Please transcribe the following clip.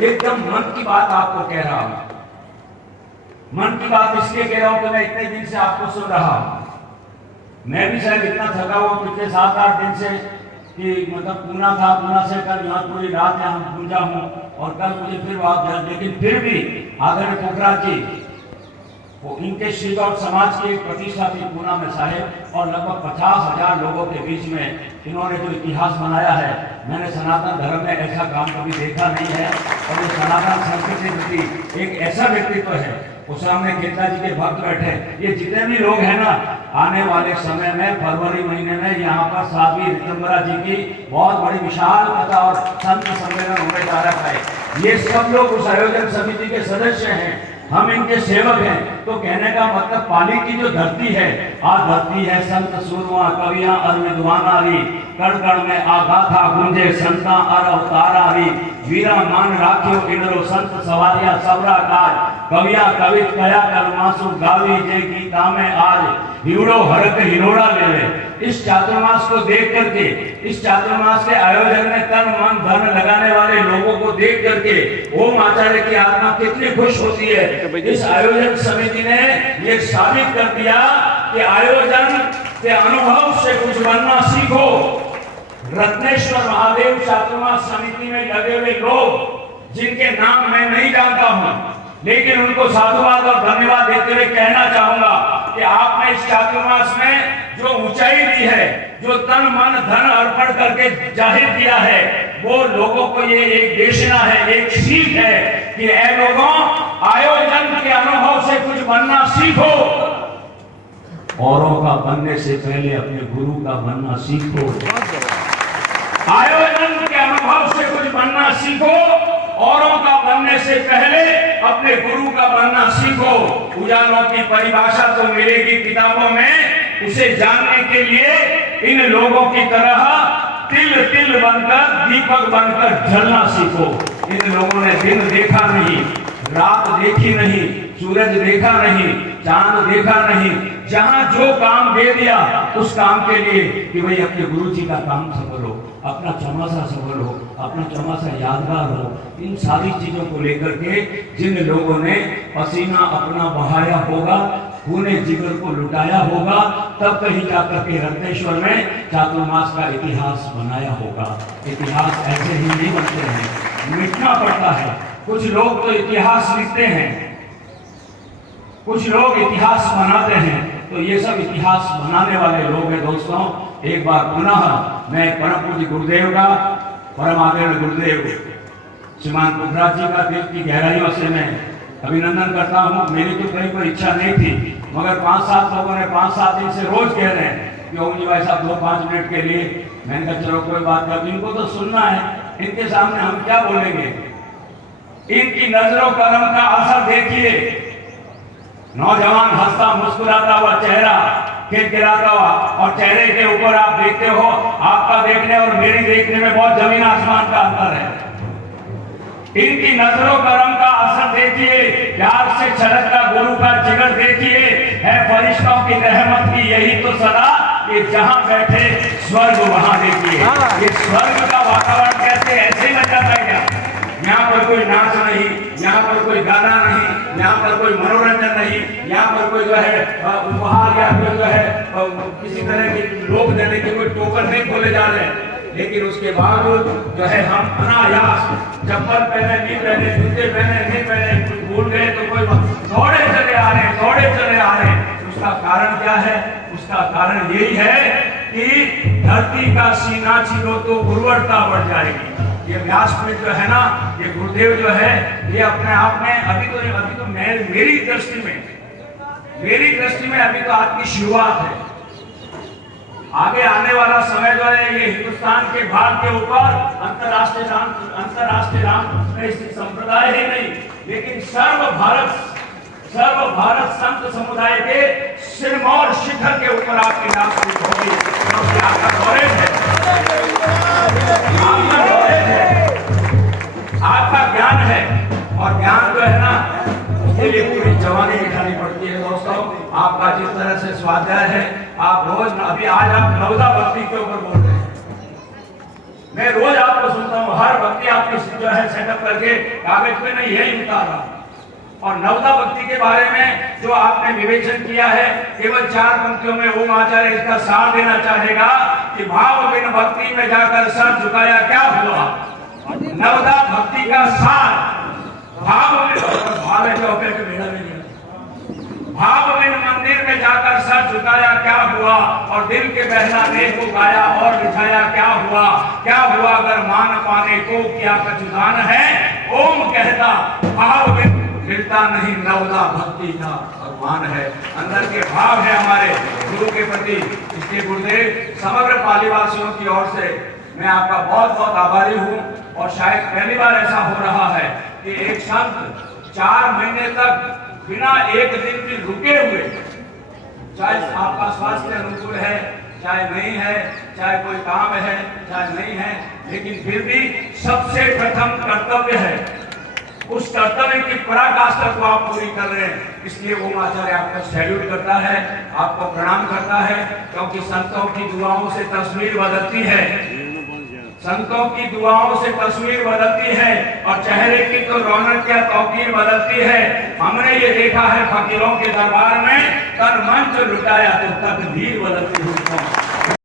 एकदम मन की बात आपको कह रहा हूं। मन की बात इसलिए कह रहा हूं कि मैं इतने दिन से आपको सुन रहा हूं। मैं भी शायद इतना थका हुआ पिछले 7-8 दिन से कि मतलब पूना था, पूना से कल यहाँ पूरी रात यहाँ पूजा हूँ और कल मुझे फिर वहां, लेकिन फिर भी आदरणीय पोखराज जी वो इनके श्री गौड़ समाज के प्रतिष्ठा थी पूना में साहेब, और लगभग 50,000 लोगों के बीच में इन्होंने जो इतिहास बनाया है, मैंने सनातन धर्म में ऐसा काम कभी देखा नहीं है। और ये सनातन संस्कृति प्रति एक ऐसा व्यक्तित्व है, उस सामने केतला जी के भक्त बैठे, ये जितने भी लोग हैं ना, आने वाले समय में फरवरी महीने में यहाँ पर साध्वी ऋतंबरा जी की बहुत बड़ी विशाल कथा और संत सम्मेलन होने जा रहा है। ये सब लोग उस आयोजन समिति के सदस्य हैं, हम इनके सेवक हैं। तो कहने का मतलब पाली की जो धरती है, आज धरती है संत सूरमा कवियां और विद्वानारी, कण कण में आगाथा गुंजे संता अर अवतारारी, वीरा मान राख्यो इंद्रो संत सवारिया सबरा काज, कविया कवित कया कर मासु गावी जय गीता में आज, हिवड़ो हरक हिरोड़ा ले। इस चातुर्मास को देख करके, इस चातुर्मास के आयोजन में तन मन धन लगाने वाले लोगों को देख करके ओम आचार्य की आत्मा कितनी खुश होती है। इस आयोजन समिति ने ये साबित कर दिया कि आयोजन के अनुभव से कुछ बनना सीखो। रत्नेश्वर महादेव चातुर्मास समिति में लगे हुए लोग जिनके नाम मैं नहीं जानता हूं, लेकिन उनको साधुवाद और धन्यवाद देते हुए कहना चाहूंगा कि आपने इस चातुर्मास में जो ऊंचाई दी है, जो तन मन धन अर्पण करके जाहिर किया है, वो लोगों को ये एक देशना है, एक सीख है कि ऐ लोगों, आयोजन के अनुभव से कुछ बनना सीखो। औरों का बनने से पहले अपने गुरु का बनना सीखो। आयोजन के अनुभव से कुछ बनना सीखो, औरों का बनने से पहले अपने गुरु का बनना सीखो। उजालों की परिभाषा तो मिलेगी किताबों में, उसे जानने के लिए इन लोगों की तरह तिल तिल बनकर, दीपक बनकर जलना सीखो। इन लोगों ने दिन देखा नहीं, रात देखी नहीं, सूरज देखा नहीं, चांद देखा नहीं, जहां जो काम दे दिया उस काम के लिए कि भाई अपने गुरु जी का काम सफल हो, अपना चौमासा सफल हो, अपना चौमासा यादगार हो। इन सारी चीजों को लेकर के जिन लोगों ने पसीना अपना बहाया होगा, खूने जिगर को लुटाया होगा, तब कहीं जाकर के रत्नेश्वर में चातुर्मास का इतिहास बनाया होगा। इतिहास ऐसे ही नहीं बनते हैं, मिटना पड़ता है। कुछ लोग तो इतिहास लिखते हैं, कुछ लोग इतिहास बनाते हैं, तो ये सब इतिहास बनाने वाले लोग हैं। दोस्तों, एक बार पुनः मैं परम पूज्य गुरुदेव का, परम आदरणीय गुरुदेव श्रीमान पोखराज जी का दिल की गहराइयों से मैं अभिनंदन करता हूँ। मेरी तो कहीं पर इच्छा नहीं थी, मगर 5-7 लोगों ने 5-7 दिन से रोज कह रहे हैं कि ओम जी भाई साहब 2-5 मिनट के लिए। मैंने कहा चलो कोई बात नहीं, इनको तो सुनना है, इनके सामने हम क्या बोलेंगे। इनकी नजरों कलम का असर देखिए, नौजवान हंसता मुस्कुराता हुआ चेहरा, खिलखिलाता हुआ, और चेहरे के ऊपर आप देखते हो, आपका देखने और मेरे देखने में बहुत जमीन आसमान का अंतर है। इनकी नजरों करम का असर देखिए, प्यार से छलकता गुरु का जिगर देखिए, है फरिश्तों की रहमत की यही तो सदा कि जहां बैठे स्वर्ग वहां देखिए। ये स्वर्ग का वातावरण कैसे ऐसे लग जाता है क्या? यहाँ पर कोई नाच नहीं, यहाँ पर कोई गाना नहीं, यहाँ पर कोई मनोरंजन नहीं, यहाँ पर कोई जो है उपहार या फिर जो है किसी तरह की लोभ देने के कोई टोकन नहीं खोले जा रहे हैं। लेकिन उसके बावजूद जो है हम अनायास चप्पल पहने नहीं पहने, जूते पहने नहीं पहने, कुछ भूल गए तो कोई दौड़े चले आ रहे हैं, दौड़े चले आ रहे हैं। उसका कारण क्या है? उसका कारण यही है कि धरती का सीना छीनो तो उर्वरता बढ़ जाएगी। ये व्यासपीठ जो है ना, ये गुरुदेव जो है, ये अपने आप में अभी तो मेरी दृष्टि में अभी तो आपकी शुरुआत है। आगे आने वाला समय जो है, ये हिंदुस्तान के भाग के ऊपर अंतरराष्ट्रीय रामकृष्ण संप्रदाय ही नहीं, लेकिन सर्व भारत संत समुदाय के सिरमौर शिखर के ऊपर आपकी राजनीति होगी। क्योंकि आपका नॉलेज है, आपका ज्ञान है, और ज्ञान जो है ना, उसके लिए पूरी जवानी बिठानी पड़ती है। दोस्तों, आपका जिस तरह से स्वाध्याय है, आप रोज, अभी आज आप नवदा भक्ति के ऊपर बोल रहे हैं, मैं रोज आपको सुनता हूँ, हर भक्ति आपकी जो है सेटअप करके कागज पे नहीं, यही उतारा। और नवदा भक्ति के बारे में जो आपने विवेचन किया है, केवल 4 पंक्तियों में ओम आचार्य इसका सार देना चाहेगा कि भाव बिन भक्ति में जाकर सर झुकाया क्या हुआ। नवदा भक्ति का सार भाव बिन मंदिर में जाकर सर झुकाया क्या हुआ, और दिल के बहलाने को गाया और बिछाया क्या हुआ। क्या हुआ अगर मान पाने को किया कचुदान है, ओम कहता भाव बिन मिलता नहीं, नवदा भक्ति का भगवान है। अंदर के भाव है हमारे गुरु के प्रति। इसलिए गुरुदेव समग्र पालीवासियों की ओर से मैं आपका बहुत बहुत आभारी हूँ। और शायद पहली बार ऐसा हो रहा है कि एक संत 4 महीने तक बिना एक दिन भी रुके हुए, चाहे आपका स्वास्थ्य अनुकूल है, चाहे नहीं है, चाहे कोई काम है, चाहे नहीं है, लेकिन फिर भी सबसे प्रथम कर्तव्य है, उस कर्तव्य की पराकाष्ठा को आप पूरी कर रहे हैं। इसलिए ओम आचार्य आपको सैल्यूट करता है, आपको प्रणाम करता है, क्योंकि संतों की दुआओं से तस्वीर बदलती है, संतों की दुआओं से तस्वीर बदलती है, और चेहरे की तो रौनक या तौकीर बदलती है। हमने ये देखा है फकीरों के दरबार में, तन मन जो लुटाया तो तकदीर बदलती है।